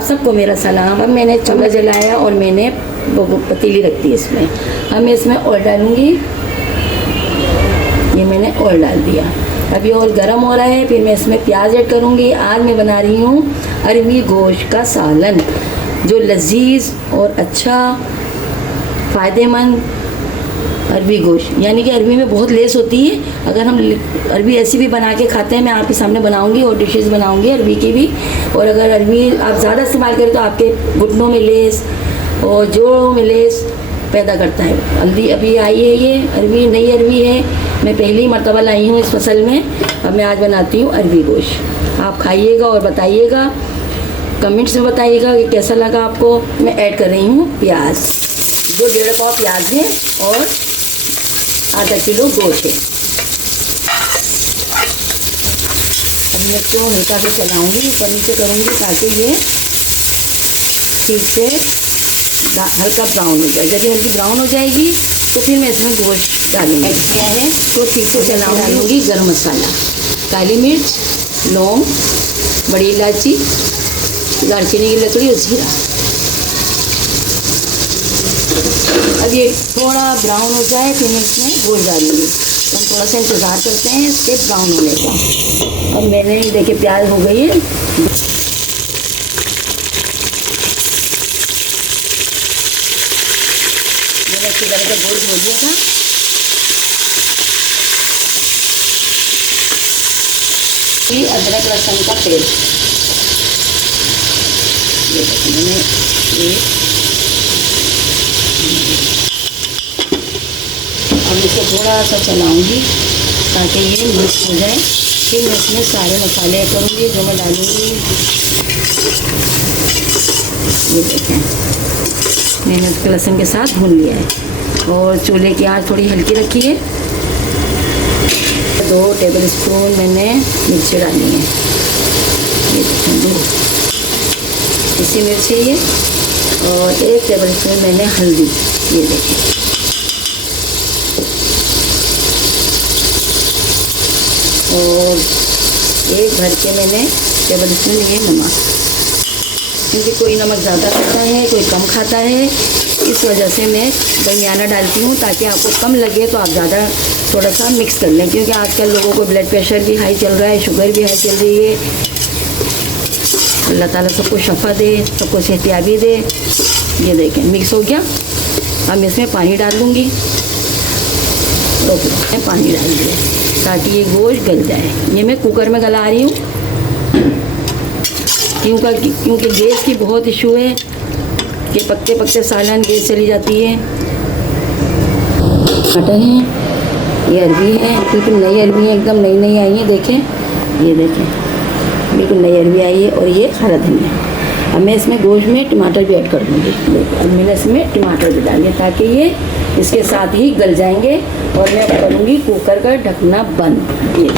आप सबको मेरा सलाम। अब मैंने चूल्हा जलाया और मैंने पतीली रख दी इसमें। अब मैं इसमें ऑयल डालूँगी। ये मैंने ऑयल डाल दिया। अब ये ऑयल गर्म हो रहा है, फिर मैं इसमें प्याज ऐड करूँगी। आज मैं बना रही हूँ अरवी गोश्त का सालन, जो लजीज और अच्छा फ़ायदेमंद अरवी गोश्त, यानी कि अरवी में बहुत लेस होती है। अगर हम अरवी ऐसी भी बना के खाते हैं, मैं आपके सामने बनाऊंगी और डिशेस बनाऊंगी अरवी की भी। और अगर अरवी आप ज़्यादा इस्तेमाल करें तो आपके घुटनों में लेस और जोड़ों में लेस पैदा करता है। हल्दी अभी आई है, ये अरवी नई अरवी है, मैं पहली मरतबा लाई हूँ इस फसल में। अब मैं आज बनाती हूँ अरवी गोश्त। आप खाइएगा और बताइएगा, कमेंट्स में बताइएगा कि कैसा लगा आपको। मैं ऐड कर रही हूँ प्याज, जो 1.5 पाव प्याज है और आधा किलो गोश्त है। अब मैं इसको हल्का से चलाऊँगी, ऊपर नीचे करूँगी ताकि ये ठीक से हल्का ब्राउन हो जाए। जब ये हल्की ब्राउन हो जाएगी तो फिर मैं इसमें गोश्त डालूँगी। क्या है तो ठीक से चलाऊँगी। गरम मसाला, काली मिर्च, लौंग, बड़ी इलायची, दालचीनी की लकड़ी और जीरा। अब ये थोड़ा ब्राउन हो जाए फिर मैं इसमें गोश्त डालूँगी। तो हम थोड़ा सा इंतज़ार करते हैं इसके ब्राउन होने का। अब मैंने देखिए प्याज हो गई है। मैंने अच्छी तरह से गोश्त हो दिया था। ये अदरक लहसुन का पेस्ट, ये मैंने ये अब इसको थोड़ा सा चलाऊंगी ताकि ये मिक्स हो जाए। फिर मैं इसमें सारे मसाले ऐड करूँगी जो मैं डालूँगी। ये देखें, मैंने उसको लहसुन के साथ भून लिया है और चूल्हे की आंच थोड़ी हल्की रखी है। 2 टेबल स्पून मैंने मिर्ची डाली है, ये देखें 2 इसी मिर्ची है। और 1 टेबल स्पून मैंने हल्दी, ये देखें। और 1 भर के मैंने टेबल स्पून ये नमक, क्योंकि कोई नमक ज़्यादा खाता है कोई कम खाता है, इस वजह से मैं दरमियाना डालती हूँ ताकि आपको कम लगे तो आप ज़्यादा थोड़ा सा मिक्स कर लें। क्योंकि आजकल लोगों को ब्लड प्रेशर भी हाई चल रहा है, शुगर भी हाई चल रही है। अल्लाह ताला सबको शफा दे, सबको सेहतियाबी दे। ये देखें मिक्स हो गया। अब मैं इसमें पानी डाल दूँगी। मैं पानी डाल दिया ताकि ये गोश्त गल जाए। ये मैं कुकर में गला रही हूँ क्योंकि गैस की बहुत इशू है कि पकते पकते सालन गैस चली जाती है। मटर हैं, ये अरबी है, बिल्कुल नई अरबी है, एकदम नई नई आई है। देखें, ये देखें बिल्कुल नई अरबी आई है। और ये हरा धनिया। अब मैं इसमें गोश्त में टमाटर भी ऐड कर दूँगी। अब मैंने इसमें टमाटर भी डाल दिया ताकि ये इसके साथ ही गल जाएंगे। और मैं करूँगी कुकर का ढकना बंद। ये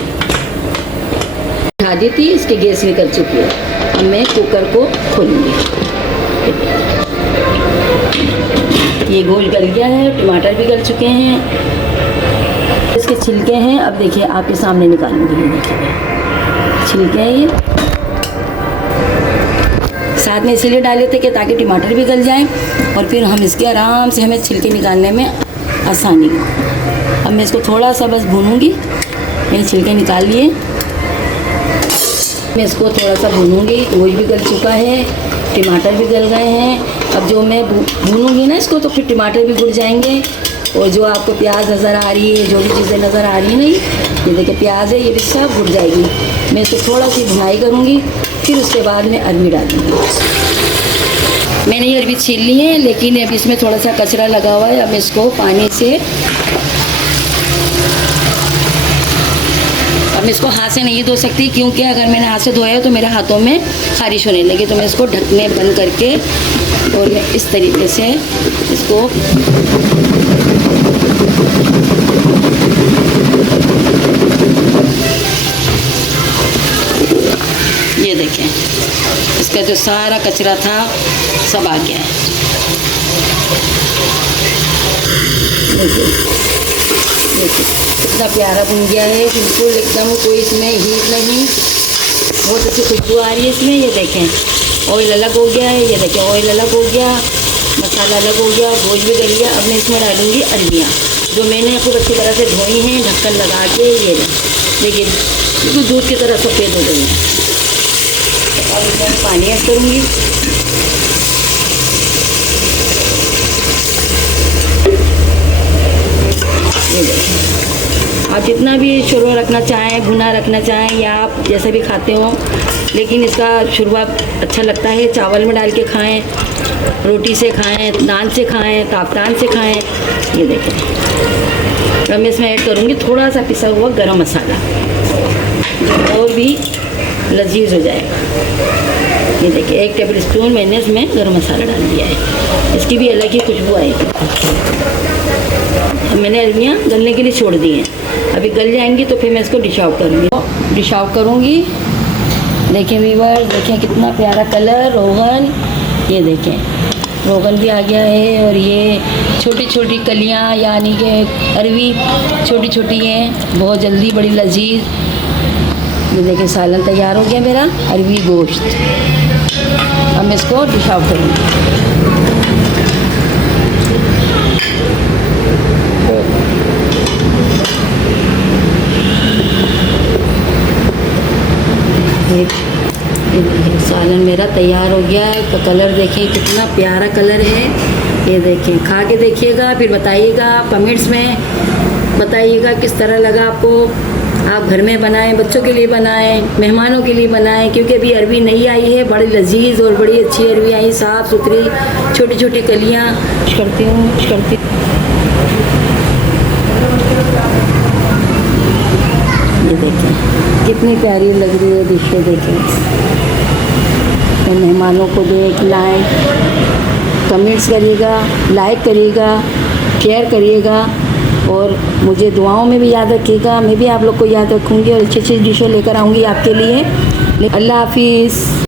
उठा दी थी, इसकी गैस निकल चुकी है। अब मैं कुकर को खोलूँगी। ये गोश्त गल गया है, टमाटर भी गल चुके हैं, इसके छिलके हैं। अब देखिए आपके सामने निकालूंगी। ये देखिए छिलके हैं ये, साथ में इसीलिए डाले थे कि ताकि टमाटर भी गल जाएं और फिर हम इसके आराम से हमें छिलके निकालने में आसानी हो। अब मैं इसको थोड़ा सा बस भूनूंगी। मैंने छिलके निकाल लिए, मैं इसको थोड़ा सा भूनूंगी। गोश्त भी गल चुका है, टमाटर भी गल गए हैं। अब जो मैं भूनूंगी ना इसको, तो फिर टमाटर भी घुल जाएंगे। और जो आपको प्याज नज़र आ रही है, जो भी चीज़ें नज़र आ रही है नहीं, ये देखिए प्याज है, ये भी सब घुल जाएगी। मैं इसको थोड़ा सी भुनाई करूँगी, फिर उसके बाद मैं अरबी डालूँगी। मैंने ये अरबी छील ली है, लेकिन अब इसमें थोड़ा सा कचरा लगा हुआ है। अब इसको पानी से, अब मैं इसको हाथ से नहीं धो सकती, क्योंकि अगर मैंने हाथ से धोया तो मेरे हाथों में खारिश होने लगी। तो मैं इसको ढकने बंद करके और मैं इस तरीके से इसको ये देखें, इसका जो सारा कचरा था सब आ गया है। इतना प्यारा बन गया है, बिल्कुल एकदम कोई इसमें हीट नहीं, बहुत अच्छी खुशबू आ रही है इसमें। ये देखें ऑयल अलग हो गया है, ये देखिए ऑयल अलग हो गया, मसाला अलग हो गया, गोश्त भी गल गया। अब मैं इसमें डालूँगी अरबियाँ जो मैंने खूब अच्छी तरह से धोई हैं, ढक्कन लगा के। ये देखिए बिल्कुल दूध की तरह सफ़ेद हो गई है। अब इसमें पानी ऐड करूँगी। ये देखिए आप जितना भी शोरबा रखना चाहें, भुना रखना चाहें या आप जैसे भी खाते हो, लेकिन इसका शोरबा अच्छा लगता है। चावल में डाल के खाएं, रोटी से खाएं, नान से खाएं, तापतान से खाएं। ये देखें। अब मैं इसमें ऐड करूँगी थोड़ा सा पिसा हुआ गरम मसाला जो और भी लजीज हो जाएगा। ये देखिए 1 टेबल स्पून मैंने इसमें गरम मसाला डाल दिया है, इसकी भी अलग ही खुशबू आएगी। अब मैंने अरबियाँ गलने के लिए छोड़ दी हैं, अभी गल जाएंगी तो फिर मैं इसको डिश आउट करूँगी। डिश आउट करूँगी। देखें व्यूअर्स, देखें कितना प्यारा कलर रोगन। ये देखें रोगन भी आ गया है और ये छोटी छोटी कलियाँ यानी कि अरवी छोटी छोटी हैं, बहुत जल्दी बड़ी लजीज। ये देखिए सालन तैयार हो गया मेरा अरवी गोश्त। अब मैं इसको डिश आउट करूँगी। सालन मेरा तैयार हो गया है। तो कलर देखें कितना प्यारा कलर है। ये देखें, खा के देखिएगा, फिर बताइएगा, कमेंट्स में बताइएगा किस तरह लगा आपको। आप घर में बनाएं, बच्चों के लिए बनाएं, मेहमानों के लिए बनाएं, क्योंकि अभी अरवी नई आई है, बड़ी लजीज और बड़ी अच्छी अरवी आई, साफ़ सुथरी छोटी छोटी कलियाँ। करती हूँ ये देखें कितनी प्यारी लग रही है डिश। देखें तो मेहमानों को देख लाएँ, कमेंट्स करिएगा, लाइक करिएगा, शेयर करिएगा और मुझे दुआओं में भी याद रखिएगा। मैं भी आप लोग को याद रखूँगी और अच्छी अच्छी डिशें लेकर आऊँगी आपके लिए। अल्लाह हाफिज़।